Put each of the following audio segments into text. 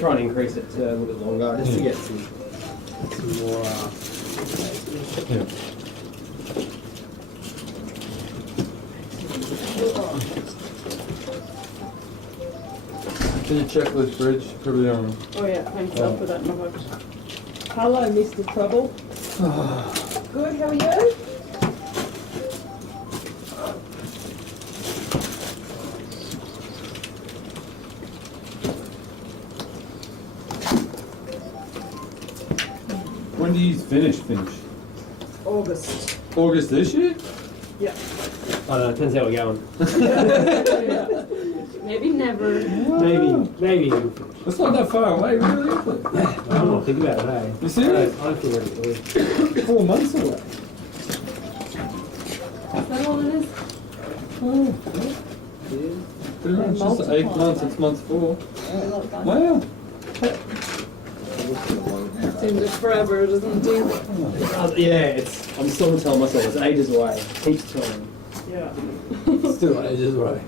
try and increase it to a little bit longer, just to get some more. Yeah. Can you check this bridge? Probably don't. Oh yeah, thanks. I'll put that in my book. Hello, Mr. Trouble. Good, how are you? When do you finish? August. August this year? Yeah. I don't know, depends how we're going. Maybe never. Maybe. That's not that far away, really, is it? I don't know, think about it, hey? You serious? I don't feel really good. 4 months away. Is that all it is? Oh, pretty much just 8 months, it's month 4. Wow. Seems like forever, doesn't it? Yeah, I'm still telling myself it's ages away. Heaps of time. Yeah. Still ages away.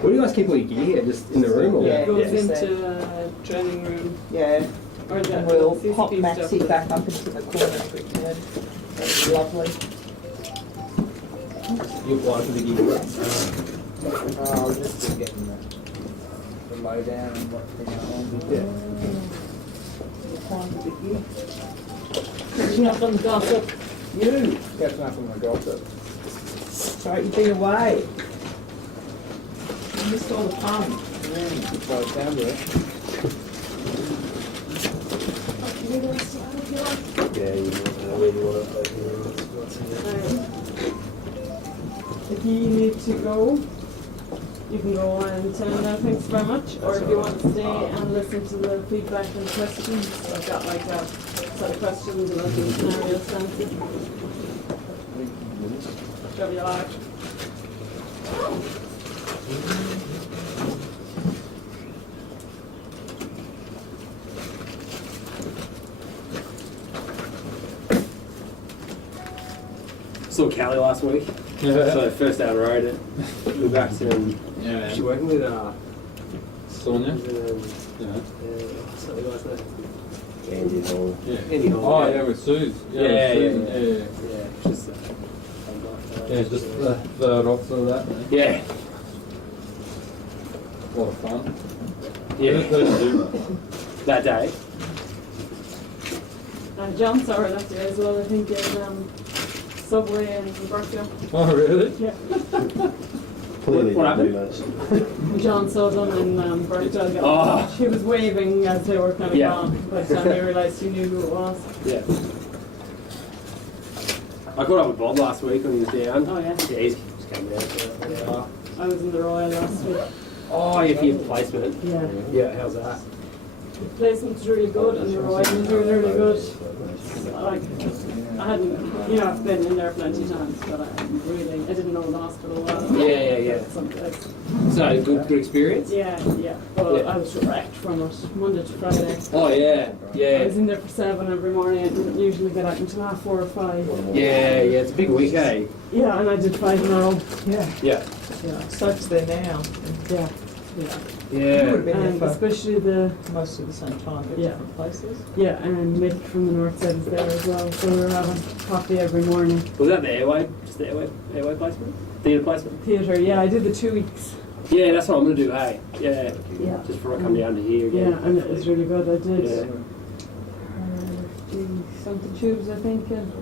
Where do you guys keep all your gear? Just in the room? Or? It goes Yeah. into training room. Yeah, Or the and we'll CCP pop stuff. Maxie back up into the corner if we can. That's lovely. You apply for the gear. I'll just be getting the lowdown and what's been going on. Yeah. Catching up on the gossip. You catching up on the gossip. Sorry, you've been away. You missed all the fun. By the sound of it. Yeah, you really want to. If you need to go, you can go and tell them that thanks very much. Or if you want to stay and listen to the feedback and questions, I've got like a set of questions and I'll do scenario stances. Whatever you like. Saw Callie last week. Yeah. So first day I rode it. We're back to Yeah. she's working with Sonia? Yeah. something like that. Andy Hall. Yeah. Andy Hall. Oh, yeah, with Suze. Yeah, with yeah, Susan. yeah. Yeah. Yeah, just Yeah, just the third officer of that. Man. yeah. A lot of fun. Yeah. Who did you do That day. John saw her that day as well, I think, in Subway in Berkshire. Oh, really? Yeah. Clearly what didn't happened? John saw them in Berkshire. Oh. She was waving as they were kind of Yeah. gone, but then he realised he knew who it was. Yeah. I caught up with Bob last week when he was down. Oh, yeah. Yeah, he's just came down. So, yeah. I was in the Royal last week. Oh, yeah, for your placement. Yeah. Yeah, how's that? The placement's really good and the Royal is really, really good. Like, I hadn't, I've been in there plenty of times, but I didn't know the hospital well. Yeah. So, good experience? Yeah. Well, Yeah. I was wrecked from it, Monday to Friday. Oh, yeah. I was in there for 7 every morning. I didn't usually get out until half 4 or 5. Yeah, it's a big week, eh? Yeah, and I did 5 in a row. Yeah. Yeah. Soap's there now. Yeah. You would Yeah. have been And there especially the, for most of the same time, but Yeah. different places. and Mick from the north side is there as well. So we were having coffee every morning. Was that the airway? Just the airway placement? Theatre placement? Theatre, yeah, I did the 2 weeks. Yeah, that's what I'm going to do, hey? Yeah. Yeah. Just before I come down to here again. Yeah, and it was really good. I did Yeah. 50-something tubes, I think, in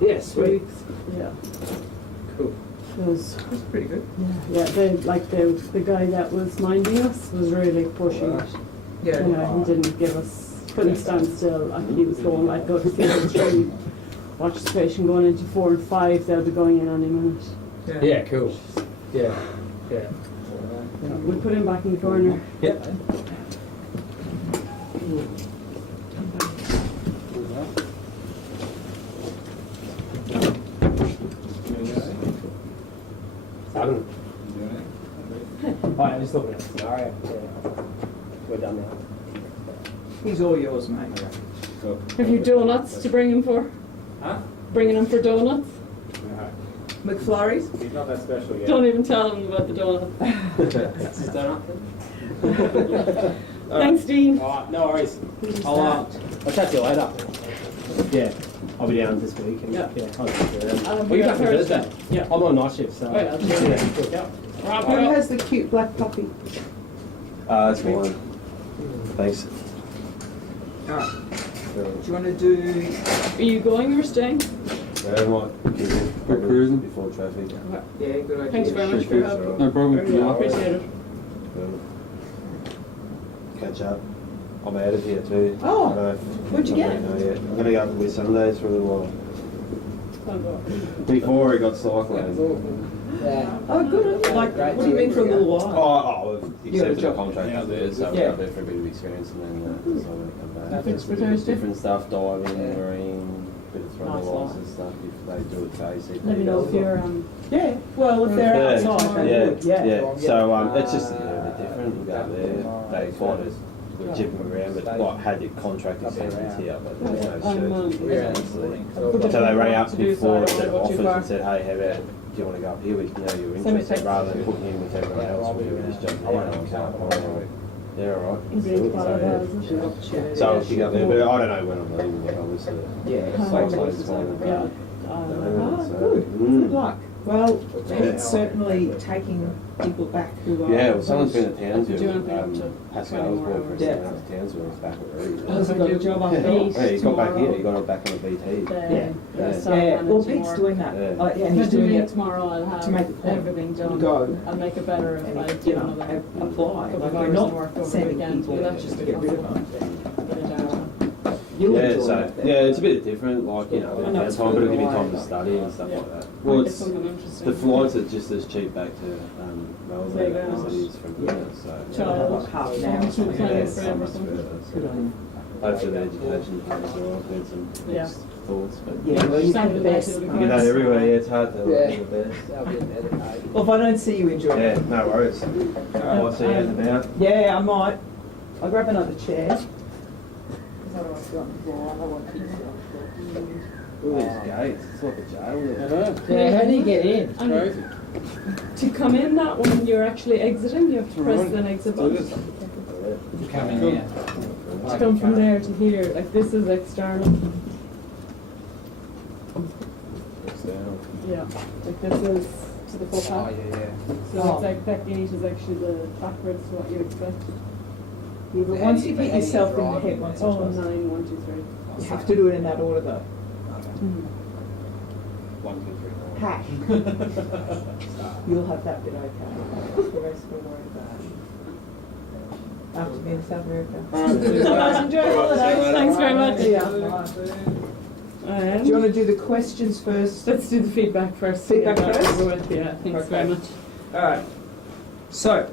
Yeah, 2 sweet. weeks. Yeah. Cool. It was, That's pretty good. yeah, the guy that was minding us was really pushing it. Yeah. He didn't give us, couldn't stand still. I think he was going like, go to theatre 3, watch the patient going into 4 and 5, they'll be going in any minute. Yeah, cool. Yeah. Yeah, we put him back in the corner. Yeah. Seven. Oh, yeah, just looking at the scenario. Yeah. We're done now. He's all yours, mate. Have you donuts to bring him for? Huh? Bringing him for donuts? McFlurries? He's not that special yet. Don't even tell him about the donuts. Is that up? Thanks, Dean. Alright, no worries. Who's I'll that? chat to you later. Yeah, I'll be down this week. And, Yeah. I'll just be around. I'll Well, you be back on Thursday. Thursday. Yeah. I'm on night shift, so. Oh, yeah, I'll yeah, do it. yeah. Right, Who well, has the cute black puppy? That's mine. Thanks. Alright. Do you want to do... are you going or staying? Yeah, I might keep it We're cruising. before traffic. Yeah, good idea. Thanks very much for your help. No problem. Really appreciate it. Catch up. I'm out of here too. Oh, I don't know if- where'd you I get? don't know yet. I'm gonna go up to West Sundays for a little while. I'll go. Before it got cyclone. Yeah. Oh, good. Like, what do you mean for a little while? We've You got a accepted a job. contract Yeah. up there, so Yeah. we're up there for a bit of experience and then so I'm gonna come back. That's for Thursday. Different stuff, diving, Yeah. marine, bit of throwing Nice lights lot. and stuff if they do it safe. Let me know if you're Yeah, well, if they're Yeah, outside, they yeah, would, yeah. yeah. So it's just a little bit different. We go up there, they quite as we're jipping around, but like had your contract extensions here, but there's no certainty. We're out So in the morning. so they rang up To do, before so I their don't wanna go office too far. and said, hey, how about, do you want to go up here? We know you're Send me a interested, text. rather than putting in with everyone else, we're doing this job now. And I'm saying, oh, anyway, yeah, all right. let's do it. So if you go there, but I don't know when I'm leaving yet, obviously. Yeah. Cyclone's fine. Yeah. Ah, So, good. mm. Good luck. Well, it's certainly taking people back who are. Yeah, well, someone's been to Townsville. Do anything up to Pascal's 20 more boyfriend's hours. been up to Townsville. He's back already. Has he got a job on Yeah, Beat yeah, he's got back tomorrow? here. He got it back on the BT. Yeah, well, Pete's doing that. Yeah. Yeah, and If I he's do doing it it tomorrow, I'll have to make the point. everything done. Go. I'll make it better if and, I you do know, another apply. couple Like, of we're hours not of work over the sending weekend. people But that's just to get rid of them. Get it down. You'll Yeah, enjoy so it. yeah, it's a bit different, like you know, a bit I of know it's downtime, but it'll give you further time to away. study and stuff Yeah. like that. Well, It's it's something interesting. the flights are just as cheap back to Melbourne There you as go. it is from here. So Child. Half an Yeah. hour. something. Yeah. yeah, for so much everything. further. Good So on you. hopefully the education comes as well. I've heard some Yeah. mixed thoughts, but Yeah, well, you have the best. Sounded you get that everywhere. Yeah, it's hard to Yeah. do the best. That'll be a better day. Well, if I don't see you, enjoy Yeah, it. no worries. Might see you out and about. Yeah, I might. I'll grab another chair. Ooh, these gates. It's like a jail there. Yeah, how do you get in? And Crazy. to come in that one, you're actually exiting. You have to press the exit button. To come in here. To come from there to here, like this is external. It's down. Yeah, like this is to the Oh, footpath. yeah, yeah. So it's like that gate is actually the backwards to what you expect. Yeah, but once you hit yourself in the head once or Oh, twice, 9, 1, 2, 3. you have to do it in that order though. Mhm. 1, 2, 3, 4. Hash. You'll have that bit okay. The rest we'll worry about. After being in South America. Guys, enjoy your holidays. Thanks very much. Do you want to do the questions first? Let's do the feedback first. Feedback Get that first? over with. Yeah, thanks Okay. very much. Alright. So,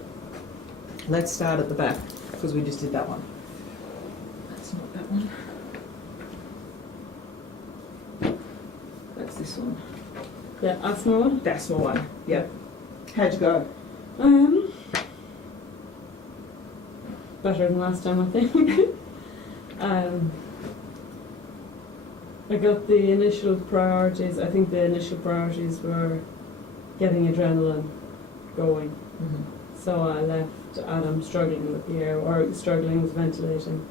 let's start at the back, because we just did that one. That's not that one. That's this one. Yeah, asthma one. That's my one. Yep. How'd you go? Better than last time, I think. I got the initial priorities. I think the initial priorities were getting adrenaline going. So I left Adam struggling with the air, or struggling with ventilating,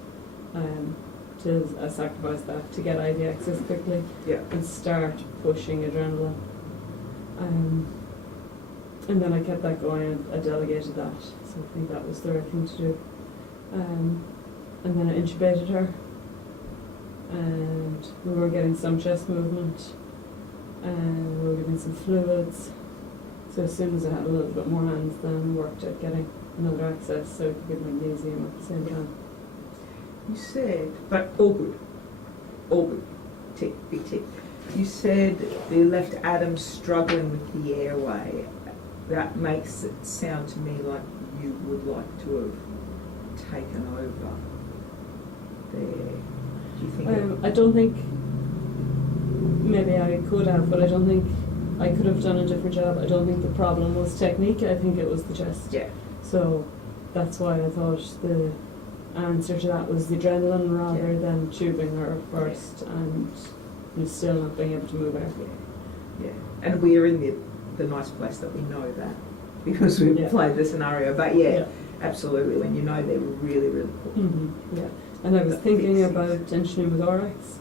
to sacrifice that to get IV access quickly Yeah. and start pushing adrenaline. And then I kept that going and I delegated that, so I think that was the right thing to do. And then I intubated her, and we were getting some chest movement, and we were getting some fluids. So as soon as I had a little bit more hands, then worked at getting another access so I could give magnesium at the same time. You said, but all good. All good. Tick, big tick. You said you left Adam struggling with the airway. That makes it sound to me like you would like to have taken over there. Do you think? I don't think, maybe I could have, but I don't think I could have done a different job. I don't think the problem was technique, I think it was the chest. Yeah. So that's why I thought the answer to that was the adrenaline rather Yeah. than tubing her first and still not being able to move air. Yeah. And we're in the nice place that we know that because we've Yeah. played the scenario. But yeah, Absolutely, when you know they're really, really poor. Yeah, and I was That thinking fixes. about tensioning with Oryx,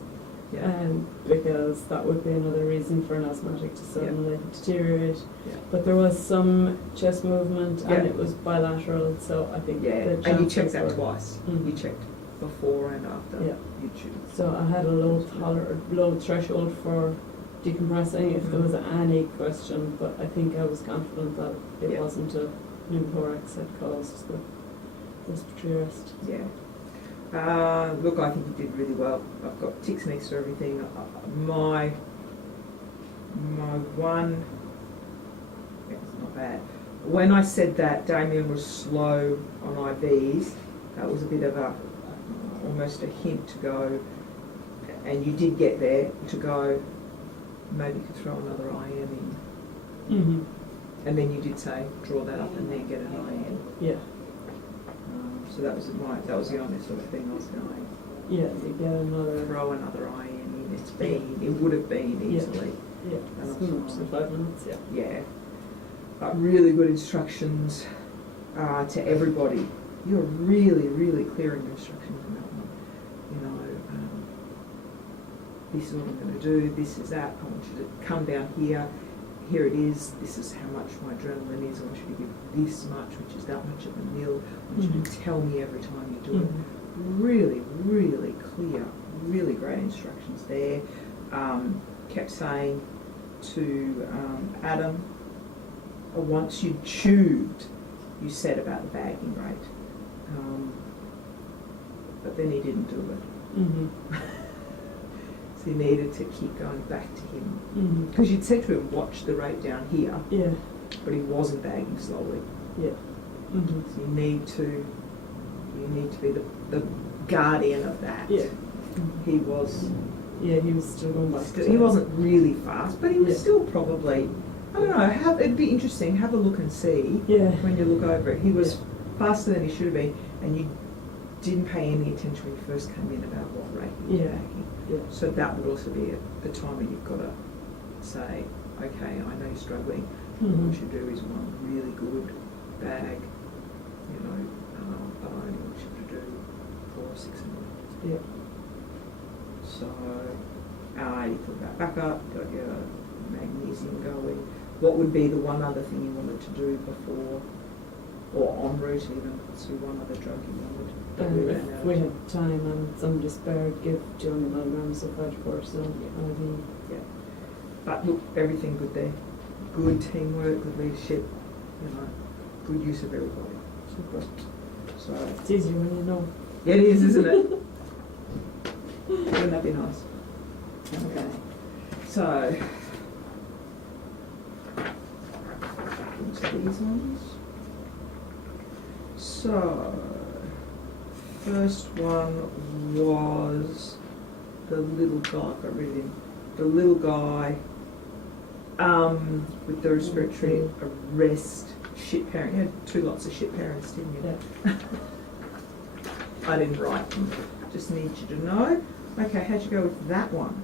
Yeah. because that would be another reason for an asthmatic to suddenly deteriorate. Yeah. But there was some chest movement, and Yeah. it was bilateral, so I think Yeah, the and you chances checked that were- twice. Mhm. You checked before and after Yeah. YouTube. So I had a low threshold for decompressing if there was any question, but I think I was confident that it Yeah. wasn't a pneumothorax that caused the respiratory arrest. Yeah. Look, I think you did really well. I've got ticks next to everything. My one, it's not bad. When I said that Damien was slow on IVs, that was a bit of almost a hint to go, and you did get there to go, maybe you could throw another IM in. Mm-hmm. And then you did say, draw that up and then get an IM. Yeah, So that was the only sort of thing I was going. yeah, you get another. Throw another IM in. It would have been Yeah. easily. Yeah, And it's I'm moved to fine. 5 minutes. Yeah. Yeah. But really good instructions to everybody. You're really, really clear in your instructions on that one. You know, this is what I'm going to do. This is that. I want you to come down here. Here it is. This is how much my adrenaline is. I want you to give this much, which is that much of a mil. I want you to tell me every time you do it. Really, really clear, really great instructions there. Kept saying to Adam, once you tubed, you said about the bagging rate. But then he didn't do it. Mm-hmm. So you needed to keep going back to him. Mm-hmm. Because you'd said to him, watch the rate down here, Yeah. but he wasn't bagging slowly. Yeah. Mm-hmm. So you need to be the guardian of that. Yeah. He was. Yeah, he was still going back. He wasn't really fast, but he was Yeah. still probably, I don't know, it'd be interesting, have a look and see Yeah. when you look over it. He was faster than he should have been, and you didn't pay any attention when you first came in about what rate he was Yeah. bagging. Yeah. So that would also be the time when you've got to say, okay, I know you're struggling. What Mhm. you do is one really good bag, you know, but I only want you to do 4 or 6 more. Yeah. So, you put that back up, got your magnesium going. What would be the one other thing you wanted to do before, or en route even, so one other drug you wanted? that we ran If out we of? had time and somebody spared, give 200 milligrams of hydrocortisone IV. Yeah. But look, everything good there. Good teamwork, good leadership, you know, good use of everybody. Super. So, It's easier when you know. yeah, it is, isn't it? Wouldn't that be nice? Okay. So, into these ones. So, first one was the little guy, I got rid of him. The little guy with the respiratory arrest, shit parent. You had 2 lots of shit parents, didn't you? Yeah. I didn't write them. Just need you to know. Okay, how'd you go with that one?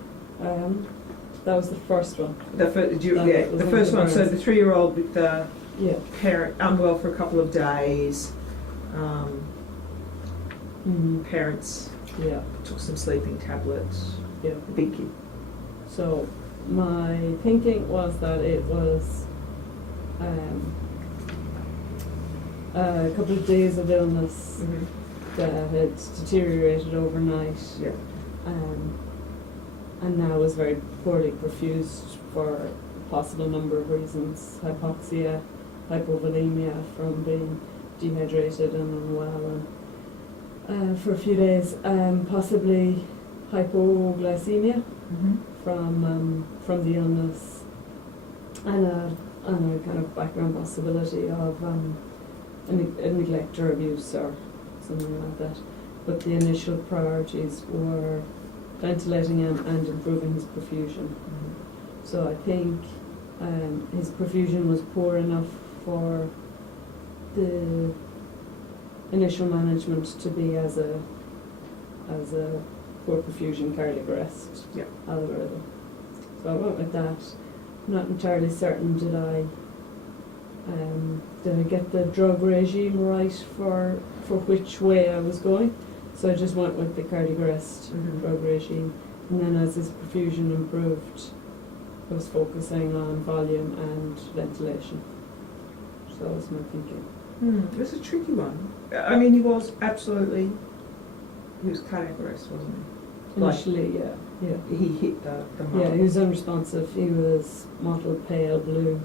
That was the first one. The first, No, yeah, it was the one of first the one. So parents. the 3-year-old with the Yeah. parent unwell for a couple of days. Mm-hmm. Parents Yeah. took some sleeping tablets. Yeah. The big kid. So my thinking was that it was a couple of days of illness that had deteriorated overnight, Yeah. and now was very poorly perfused for a possible number of reasons: hypoxia, hypovolemia from being dehydrated and unwell, and for a few days, possibly hypoglycemia from the illness, and a kind of background possibility of a neglect or abuse or something like that. But the initial priorities were ventilating him and improving his perfusion. So I think his perfusion was poor enough for the initial management to be as a poor perfusion cardiac arrest Yeah. algorithm. So I went with that. I'm not entirely certain did I did I get the drug regime right for which way I was going? So I just went with the cardiac arrest Mhm. drug regime, and then as his perfusion improved, I was focusing on volume and ventilation. So that was my thinking. It was a tricky one. I mean, he was cardiac arrest, wasn't Like- Initially, yeah. he? He hit the Yeah, mark he was unresponsive. He was mottled pale blue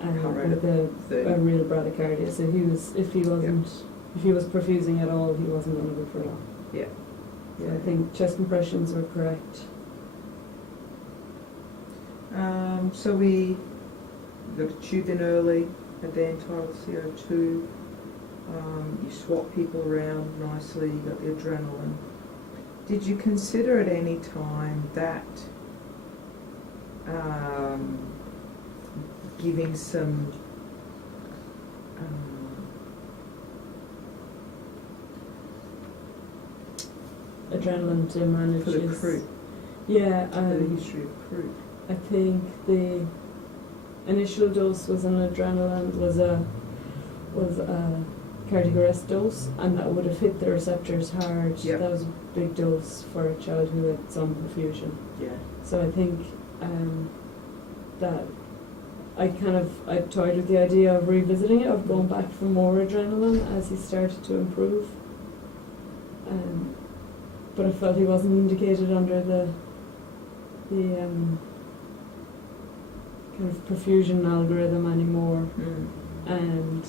and heart rate with of a 30. real bradycardia. So he was, if he was perfusing at all, he wasn't going to go for long. Yeah. Yeah, I think chest compressions were correct. So we got a tube in early, a Dantyl CO2. You swap people around nicely, you got the adrenaline. Did you consider at any time that giving some Adrenaline to manage for the his- crew, Yeah, for the history of crew? I think the initial dose was an adrenaline, was a cardiac arrest dose, and that would have hit the receptors hard. Yep. That was a big dose for a child who had some perfusion. Yeah. So I think that I toyed with the idea of revisiting it, of going back for more adrenaline as he started to improve. But I felt he wasn't indicated under the kind of perfusion algorithm anymore, and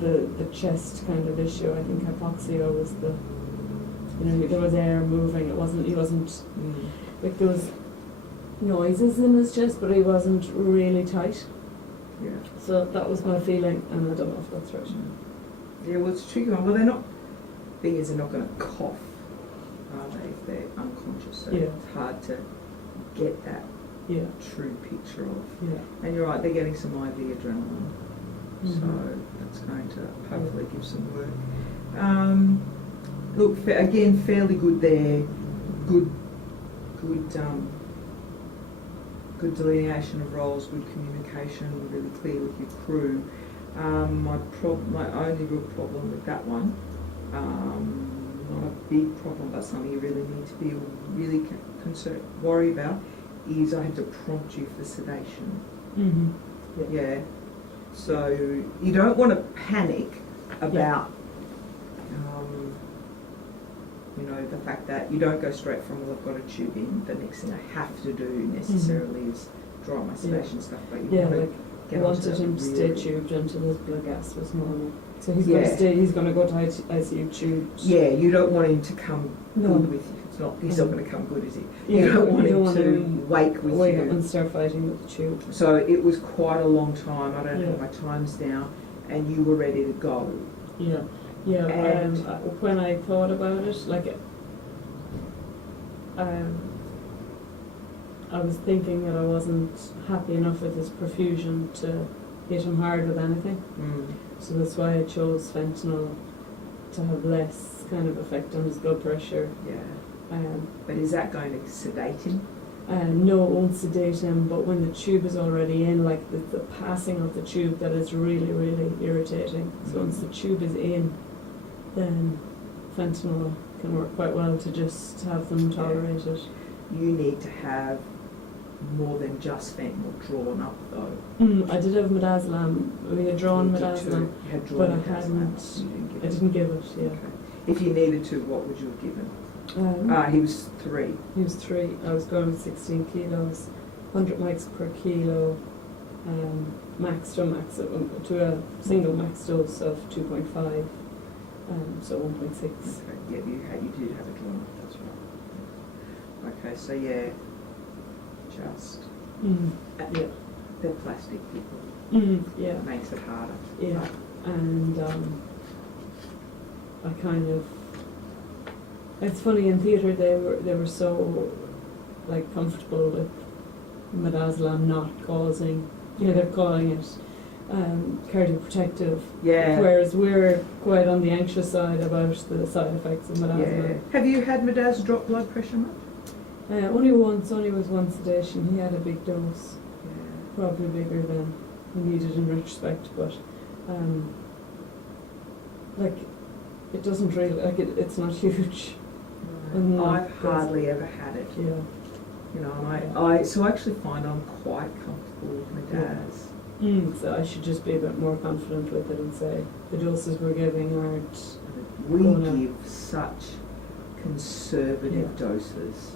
the chest kind of issue. I think hypoxia was there was air moving. He wasn't like there was noises in his chest, but he wasn't really tight. Yeah. So that was my feeling, and I don't know if that's right. Yeah, well, it's a tricky one. Well, they're not. Thing is, they're not going to cough, are they? If they're unconscious, so Yeah. it's hard to get that Yeah, true picture of. yeah. And you're right, they're getting some IV adrenaline, so Mhm. that's going to hopefully give some work. Look, again, fairly good there. Good delineation of roles, good communication, really clear with your crew. My only real problem with that one, not a big problem, but something you really need to be really worry about, is I had to prompt you for sedation. Mm-hmm. Yeah. So you don't want to panic about, the fact that you don't go straight from, well, I've got a tube in. The next thing I have to do necessarily is draw my sedation stuff. But you Yeah, want to like I get onto wanted that him to stay really- tubed until his blood gas was normal. So he's Yeah. going to stay. He's going to go to ICU tubed. Yeah, you don't want him to come No. good with you. He's not going to come good, is he? Yeah, you don't want you him don't want to him wake with Wake you. up and start fighting with the tube. So it was quite a long time. I don't Yeah. have my times down, and you were ready to go. Yeah, yeah. And- When I thought about it, I was thinking that I wasn't happy enough with his perfusion to hit him hard with anything. So that's why I chose fentanyl to have less kind of effect on his blood pressure. Yeah. But is that going to sedate him? No, it won't sedate him, but when the tube is already in, like the passing of the tube, that is really, really irritating. So once the tube is in, then fentanyl can work quite well to just have them tolerate it. You need to have more than just fentanyl drawn up, though. I did have midazolam. We had drawn You did midazolam. too. You had drawn but I midazolam. hadn't- You didn't give I it. didn't give it, yeah. Okay. If you needed to, what would you have given? He was 3. He was 3. I was going with 16 kilos, 100 mics per kilo, max to a single max dose of 2.5, so 1.6. Okay. Yeah, you did have it drawn up. That's right. Okay, so yeah, just Yeah. they're plastic people. Yeah. It makes it harder. Yeah. And I kind of. It's funny, in theatre they were so comfortable with midazolam not causing, they're calling it cardioprotective, Yeah. whereas we're quite on the anxious side about the side effects of Yeah. midazolam. Have you had Midazolam drop blood pressure much? Only once, only was one sedation. He had a big dose. probably bigger than we needed in retrospect, but like it doesn't really like it's not huge. And I've hardly ever had it. Yeah. You know, and I actually find I'm quite comfortable with my dad's. So I should just be a bit more confident with it and say the doses we're giving aren't. We Gonna- give such conservative doses.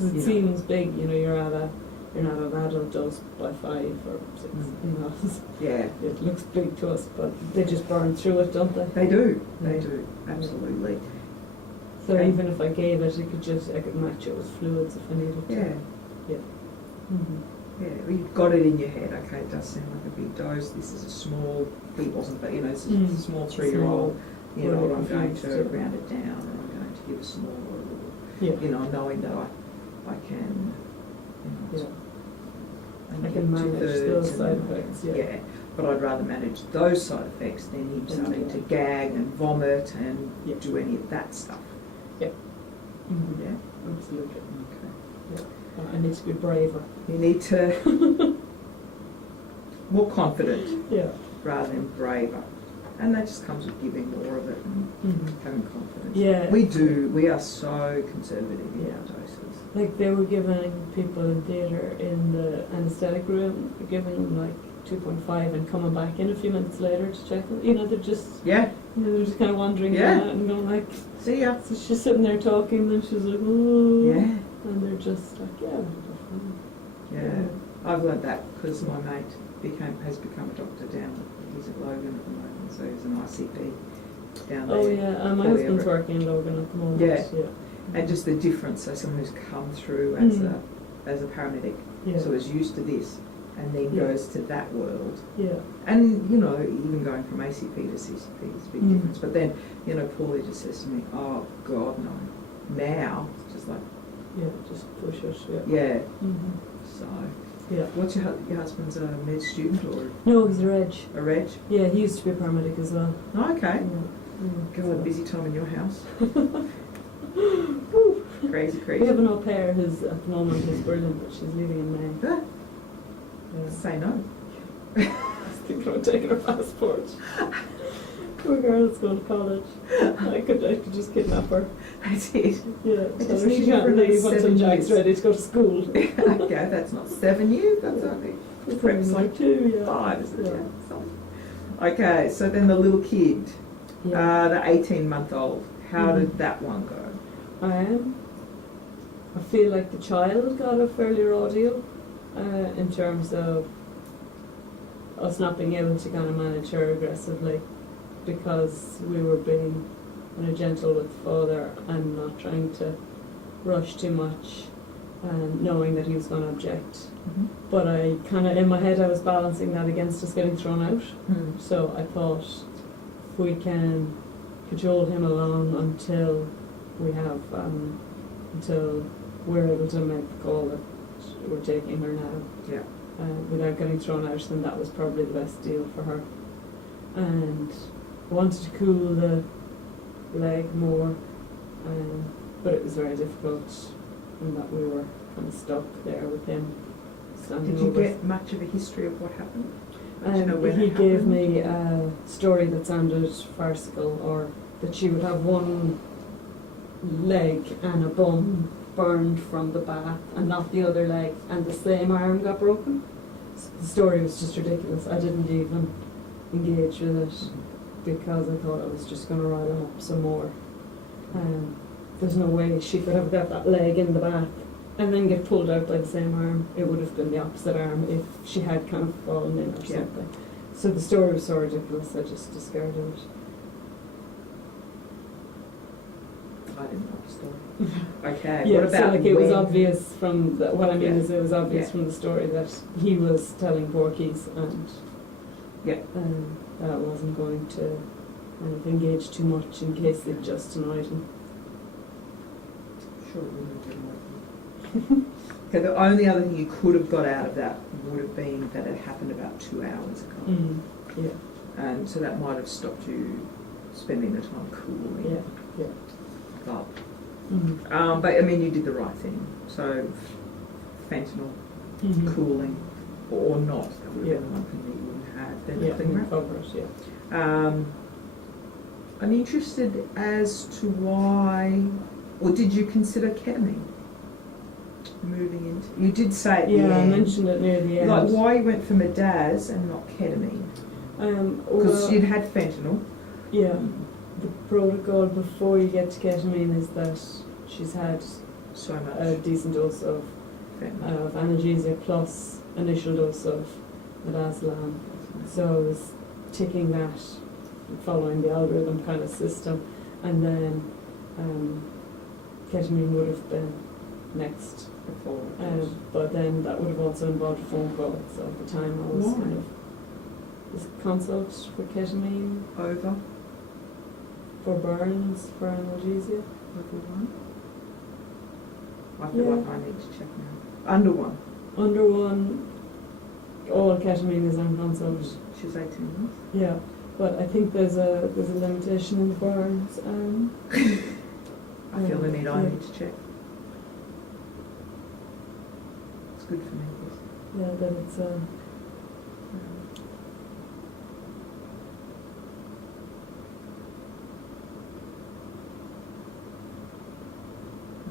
It Yeah. seems big, you know. You're not an adult dose by 5 or 6. You know, Yeah, it looks big to us, but they just burn through it, don't they? they do. They Yeah. do, absolutely. So Yeah. even if I gave it, I could match it with fluids if I needed to. Yeah, yeah. Well, you've got it in your head. Okay, it does seem like a big dose. This is a small. He wasn't, but you know, this is a small 3-year-old. You know, Really I'm going confused, to yeah. round it down, or I'm going to give a smaller, or, Yeah. you know, knowing that I can, you know, Yeah. only I can get manage 2/3 those and side then- effects, yeah. But I'd rather manage those side effects than him Than starting the- to gag and vomit and Yeah. do any of that stuff. Mhm. Yeah. Absolutely. Okay. I need to be braver. You need to more confident Yeah. rather than braver, and that just comes with giving more of it and Mm-hmm. having confidence. Yeah. We are so conservative in Yeah. our doses. Like they were giving people in theatre in the anaesthetic room, giving them like 2.5 and coming back in a few minutes later to check them. You know, they're just, Yeah. they're just kind of wandering Yeah. around and going like, See ya. so she's sitting there talking, and then she's like, oh. Yeah. And they're just like, yeah, they're fine. Yeah. I've learned that because my mate has become a doctor down. He's at Logan at the moment, so he's an ICP down there. Oh yeah, my Paul husband's Everett. working in Logan at the moment. Yeah. Yeah. And just the difference, so someone who's come through as a paramedic, Yeah. so is used to this, and then Yeah. goes to that world. Yeah. And, you know, even going from ACP to CCP is a big Mm. difference. But then, you know, Paulie just says to me, oh, God, no. Now, it's just like, Yeah. Just push it. Yeah. yeah. Mm-hmm. So, Yeah. what's your husband's a med student or No, he's a reg. a reg? Yeah, he used to be a paramedic as well. Oh, okay. Yeah. God, busy time in your house. Crazy, We crazy. have an au pair who's at the moment is brilliant, but she's leaving in May. Ah, Yeah. say no. I was thinking about taking her passport. Poor girl's going to college. I could just kidnap her. That's it. Yeah, I tell just her need she you for can't another leave until 7 Jack's years. ready to go to school. Okay, that's not 7 years, that's only perhaps like 2, yeah. 5, isn't it? Yeah. Yeah, something. Okay, so then the little kid, Yeah. the 18-month-old, how Mhm. did that one go? I feel like the child got a fairly raw deal in terms of us not being able to kind of manage her aggressively because we were being gentle with the father and not trying to rush too much and knowing that he was going to object. But I kind of, in my head, I was balancing that against us getting thrown out. Hmm. So I thought if we can cajole him along until we have, until we're able to make the call that we're taking her now, Yeah. without getting thrown out, then that was probably the best deal for her. And I wanted to cool the leg more, but it was very difficult in that we were kind of stuck there with him standing Did you over. get much of a history of what happened? Do you know when He it gave happened? me a story that sounded farcical, or that she would have one leg and a bum burned from the bath and not the other leg, and the same arm got broken. So the story was just ridiculous. I didn't even engage with it because I thought I was just going to rile him up some more. There's no way she could have got that leg in the bath and then get pulled out by the same arm. It would have been the opposite arm if she had kind of fallen in or Yeah. something. So the story was so ridiculous, I just discarded it. I didn't know the story. Okay, Yeah, what about so like it was when- obvious from what I mean Yeah. is it was obvious Yeah. from the story that he was telling porkies and Yeah. that I wasn't going to kind of engage too much in case it just annoyed him. Sure, it wouldn't have been working. Okay, the only other thing you could have got out of that would have been that it happened about 2 hours ago. Yeah, And so that might have stopped you spending the time cooling. yeah, yeah. But, Mm-hmm. but I mean, you did the right thing. So, fentanyl, Mm-hmm. cooling, or not. That would have Yeah. been one thing that you wouldn't have. Then Yeah, cling wrap. cover it, yeah. I'm interested as to why, or did you consider ketamine moving into? You did say at the Yeah, I end. mentioned it near the end. Like why you went for Medaz and not ketamine? Because Well, you'd had fentanyl. yeah, the protocol before you get to ketamine is that she's had So a much decent dose of fentanyl. analgesia plus initial dose of midazolam. So I was ticking that, following the algorithm kind of system, and then ketamine would have been next. Before. But then that would have also involved a phone call. So at the time I was Why? kind of this consult for ketamine Over for burns for analgesia. level 1. I feel Yeah. like I need to check now. Under 1. Under one, all ketamine is on consult. She's 18 months. Yeah, but I think there's a limitation in the burns. I feel the need. I Yeah. need to check. It's good for me. This. Yeah, that it's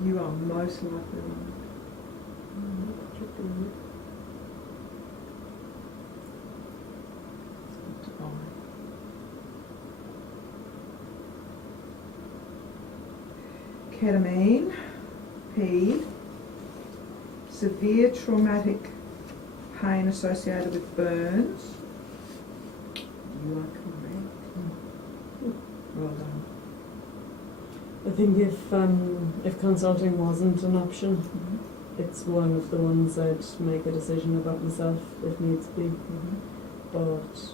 You are most likely right. It's not to buy. Ketamine, P, severe traumatic pain associated with burns. You are correct. Well done. I think if consulting wasn't an option, it's one of the ones I'd make a decision about myself if needs be. But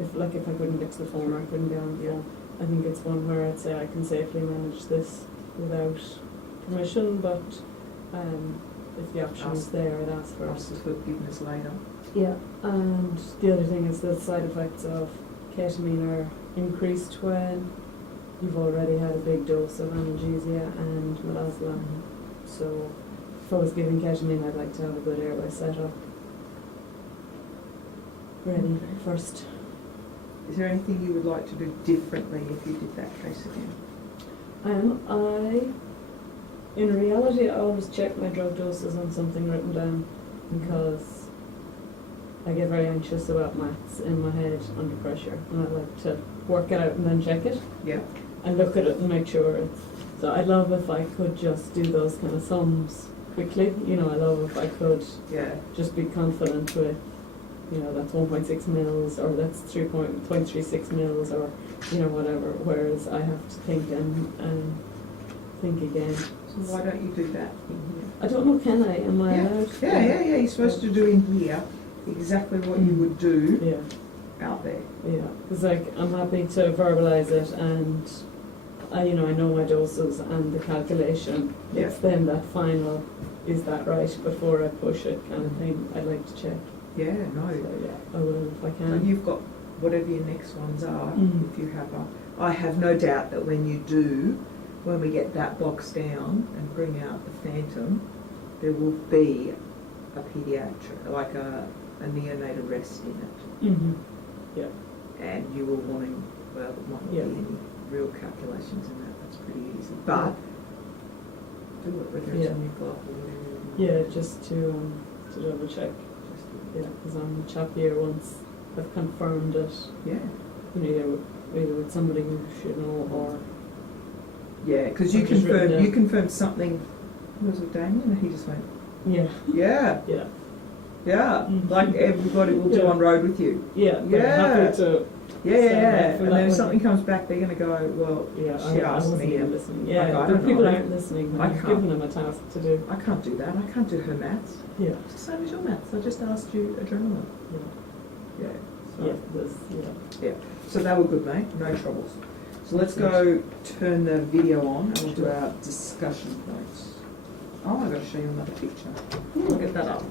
if I couldn't fix the phone or I couldn't get on the phone, I think it's one where I'd say I can safely manage this without permission. But if the option is there, I'd ask Ask first. for forgiveness later. Yeah, and the other thing is the side effects of ketamine are increased when you've already had a big dose of analgesia and midazolam. So if I was giving ketamine, I'd like to have a good airway setup ready Okay. first. Is there anything you would like to do differently if you did that case again? In reality, I always check my drug doses on something written down because I get very anxious about maths in my head under pressure, and I like to work it out and then check it Yeah. and look at it and make sure it's. So I'd love if I could just do those kind of sums quickly. I love if I could Yeah. just be confident with, that's 1.6 mils or that's 3.36 mils or, whatever. Whereas I have to think and think again. So why don't you do that in here? I don't know, can I? Am I Yeah. allowed? Yeah. You're supposed to do in here exactly what you would do Yeah, out there. yeah. Because I'm happy to verbalise it and I know my doses and the calculation. Yeah. It's then that final, is that right before I push it kind of thing. I'd like to check. Yeah, So no. yeah, I will if I And can. you've got whatever your next ones are, Mm. if you have I have no doubt that when we get that box down and bring out the Phantom, there will be a paediatric, like a neonatal rest in it. Mm-hmm. Yeah. And you were wanting, there might not Yeah. be any real calculations in that, that's pretty easy. But do it, whether it's Yeah. in your glove or whatever. Yeah, just to double check. Just do Yeah, it. because I'm chap here once I've confirmed it. Yeah. Either with somebody who should know or Yeah, because you I've just written down. confirmed something, was it Damien? And he just went, yeah, yeah, yeah, yeah, Mhm. like everybody will do Yeah. on road with you. yeah. But Yeah. I'm happy to. Yeah, Stand yeah, back for and that then if one. something comes back, they're going to go, well, Yeah, she I asked wasn't me. even listening. Like, Yeah, I but don't people know. aren't listening. I I've can't. given them a task to do. I can't do that, I can't do her maths. Yeah, It's the same as your maths, I just asked you adrenaline. yeah, Yeah. So, yeah. Yeah. so they were good, mate, no troubles. So let's go turn the video on and we'll do our discussion points. Oh, I've got to show you another picture. I'll get that up.